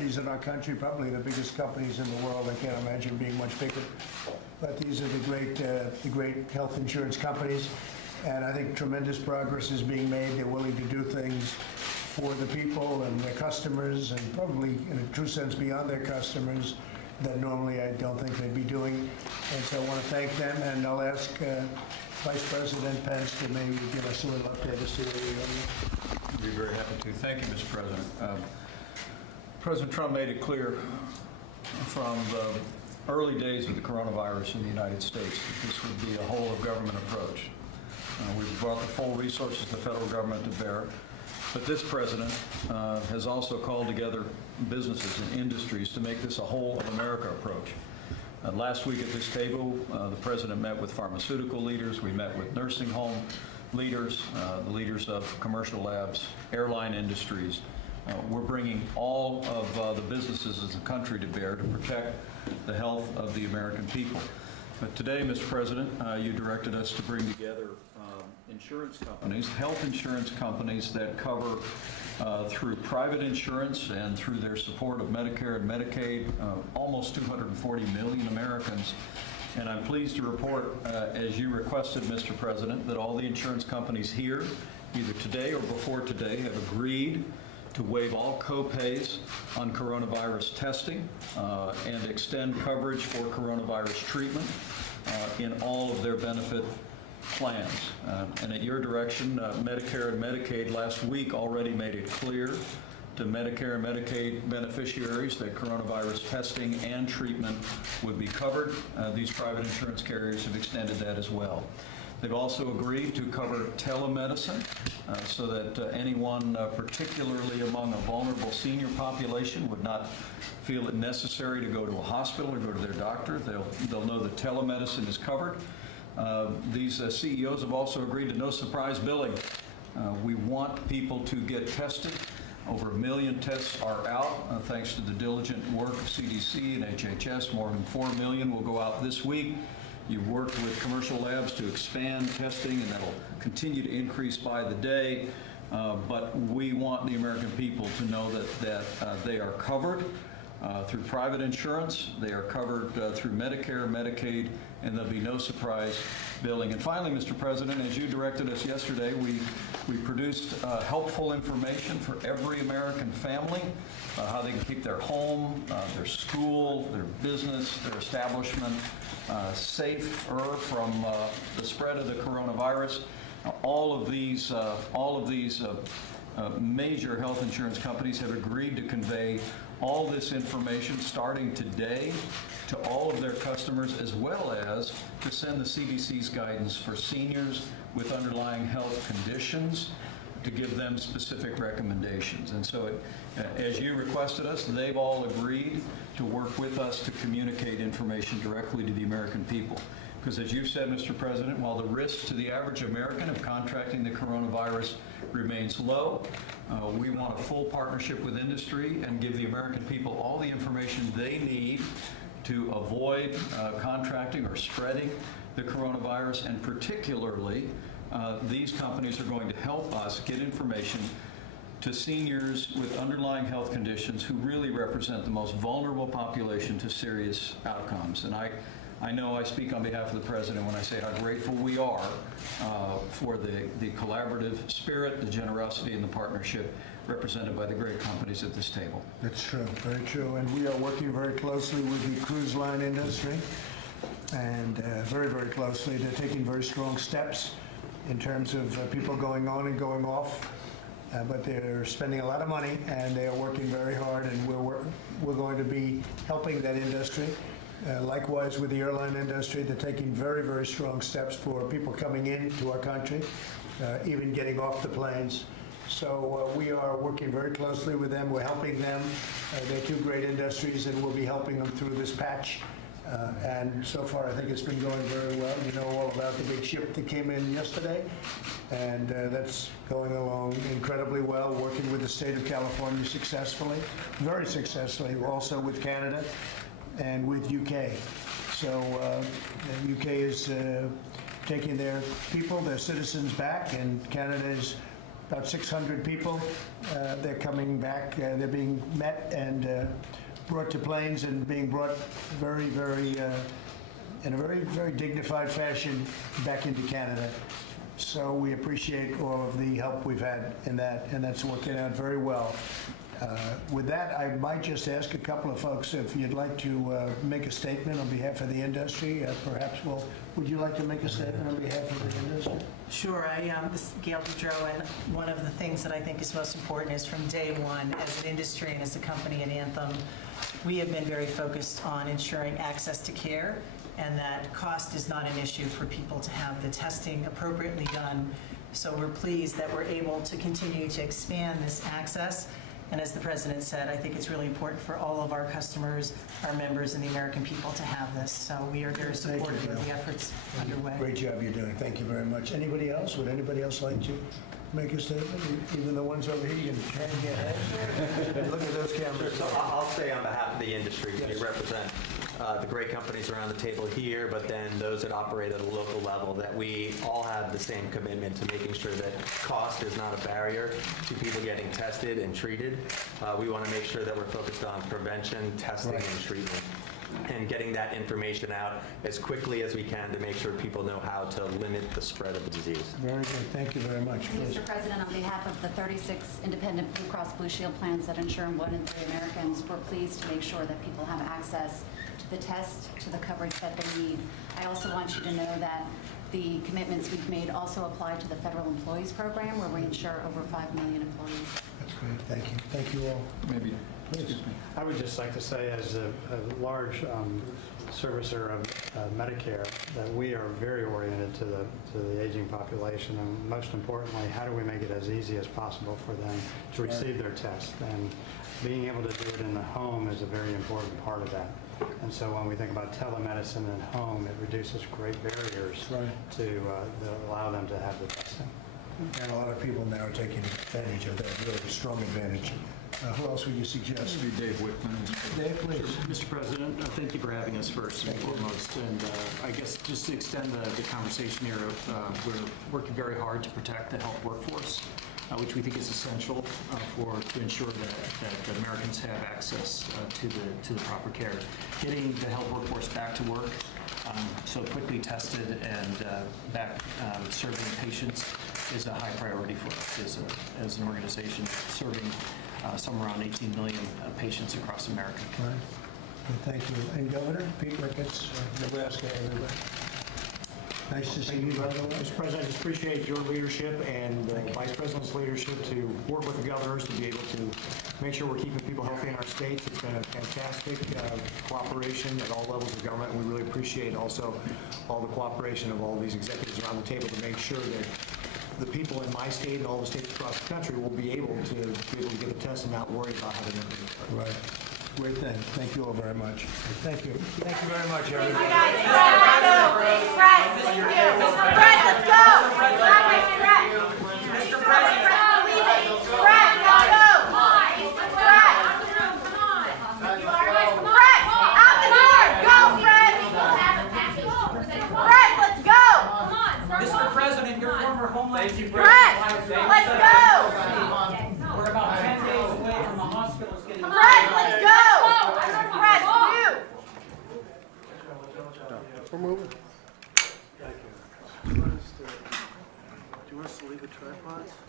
companies in our country, probably the biggest companies in the world. I can't imagine being much bigger. But these are the great health insurance companies. And I think tremendous progress is being made. They're willing to do things for the people and their customers, and probably in a true sense beyond their customers, that normally I don't think they'd be doing. And so I want to thank them, and I'll ask Vice President Pence to maybe give us a little update as to where we are. I'd be very happy to. Thank you, Mr. President. President Trump made it clear from the early days of the coronavirus in the United States that this would be a whole-of-government approach. We've brought the full resources of the federal government to bear. But this president has also called together businesses and industries to make this a whole-of-America approach. Last week at this table, the president met with pharmaceutical leaders. We met with nursing home leaders, the leaders of commercial labs, airline industries. We're bringing all of the businesses of the country to bear to protect the health of the American people. But today, Mr. President, you directed us to bring together insurance companies, health insurance companies that cover through private insurance and through their support of Medicare and Medicaid, almost 240 million Americans. And I'm pleased to report, as you requested, Mr. President, that all the insurance companies here, either today or before today, have agreed to waive all co-pays on coronavirus testing and extend coverage for coronavirus treatment in all of their benefit plans. And at your direction, Medicare and Medicaid last week already made it clear to Medicare and Medicaid beneficiaries that coronavirus testing and treatment would be covered. These private insurance carriers have extended that as well. They've also agreed to cover telemedicine so that anyone, particularly among a vulnerable senior population, would not feel it necessary to go to a hospital or go to their doctor. They'll know that telemedicine is covered. These CEOs have also agreed to no surprise billing. We want people to get tested. Over 1 million tests are out thanks to the diligent work of CDC and HHS. More than 4 million will go out this week. You've worked with commercial labs to expand testing, and that'll continue to increase by the day. But we want the American people to know that they are covered through private insurance. They are covered through Medicare, Medicaid, and there'll be no surprise billing. And finally, Mr. President, as you directed us yesterday, we produced helpful information for every American family, how they can keep their home, their school, their business, their establishment safer from the spread of the coronavirus. All of these major health insurance companies have agreed to convey all this information starting today to all of their customers, as well as to send the CDC's guidance for seniors with underlying health conditions to give them specific recommendations. And so, as you requested us, they've all agreed to work with us to communicate information directly to the American people. Because as you've said, Mr. President, while the risk to the average American of contracting the coronavirus remains low, we want a full partnership with industry and give the American people all the information they need to avoid contracting or spreading the coronavirus. And particularly, these companies are going to help us get information to seniors with underlying health conditions who really represent the most vulnerable population to serious outcomes. And I know I speak on behalf of the President when I say how grateful we are for the collaborative spirit, the generosity, and the partnership represented by the great companies at this table. That's true, very true. And we are working very closely with the cruise line industry, and very, very closely. They're taking very strong steps in terms of people going on and going off. But they're spending a lot of money, and they are working very hard, and we're going to be helping that industry. Likewise with the airline industry, they're taking very, very strong steps for people coming into our country, even getting off the planes. So we are working very closely with them. We're helping them. They're two great industries, and we'll be helping them through this patch. And so far, I think it's been going very well. You know all about the big ship that came in yesterday, and that's going along incredibly well, working with the state of California successfully, very successfully, also with Canada and with UK. So the UK is taking their people, their citizens back, and Canada is about 600 people. They're coming back. They're being met and brought to planes and being brought very, very, in a very, very dignified fashion back into Canada. So we appreciate all of the help we've had in that, and that's working out very well. With that, I might just ask a couple of folks if you'd like to make a statement on behalf of the industry. Perhaps, would you like to make a statement on behalf of the industry? Sure. This is Gail Boudreau, and one of the things that I think is most important is from day one, as an industry and as a company at Anthem, we have been very focused on ensuring access to care, and that cost is not an issue for people to have the testing appropriately done. So we're pleased that we're able to continue to expand this access. And as the President said, I think it's really important for all of our customers, our members, and the American people to have this. So we are very supportive of the efforts underway. Great job you're doing. Thank you very much. Anybody else? Would anybody else like to make a statement? Even the ones over here, you can turn your head and look at those cameras. So I'll say on behalf of the industry, we represent the great companies around the table here, but then those that operate at a local level, that we all have the same commitment to making sure that cost is not a barrier to people getting tested and treated. We want to make sure that we're focused on prevention, testing, and treatment, and getting that information out as quickly as we can to make sure people know how to limit the spread of the disease. Very good. Thank you very much. Please. Mr. President, on behalf of the 36 independent Blue Cross Blue Shield plans that insure 1 in 3 Americans, we're pleased to make sure that people have access to the test, to the coverage that they need. I also want you to know that the commitments we've made also apply to the Federal Employees Program, where we insure over 5 million employees. That's great. Thank you. Thank you all. Maybe, Please. I would just like to say, as a large servicer of Medicare, that we are very oriented to the aging population, and most importantly, how do we make it as easy as possible for them to receive their test? And being able to do it in the home is a very important part of that. And so when we think about telemedicine and home, it reduces great barriers to allow them to have the testing. And a lot of people now are taking advantage of that, really strong advantage. Who else would you suggest? maybe Dave Whitman. Dave, please. Mr. President, thank you for having us first and foremost. And I guess just to extend the conversation here, we're working very hard to protect the health workforce, which we think is essential to ensure that Americans have access to the proper care. Getting the health workforce back to work, so quickly tested and back serving patients is a high priority for us as an organization serving somewhere around 18 million patients across America. Right. Well, thank you. And Governor Pete Ricketts, Nebraska, everybody. Nice to see you, by the way. Mr. President, I just appreciate your leadership and the Vice President's leadership to work with the governors to be able to make sure we're keeping people healthy in our states. It's been a fantastic cooperation at all levels of government, and we really appreciate also all the cooperation of all these executives around the table to make sure that the people in my state and all the states across the country will be able to get a test and not worry about having anything. Right. Great thing. Thank you all very much. Thank you. Thank you very much, everybody. Mr. President, let's go. Mr. President.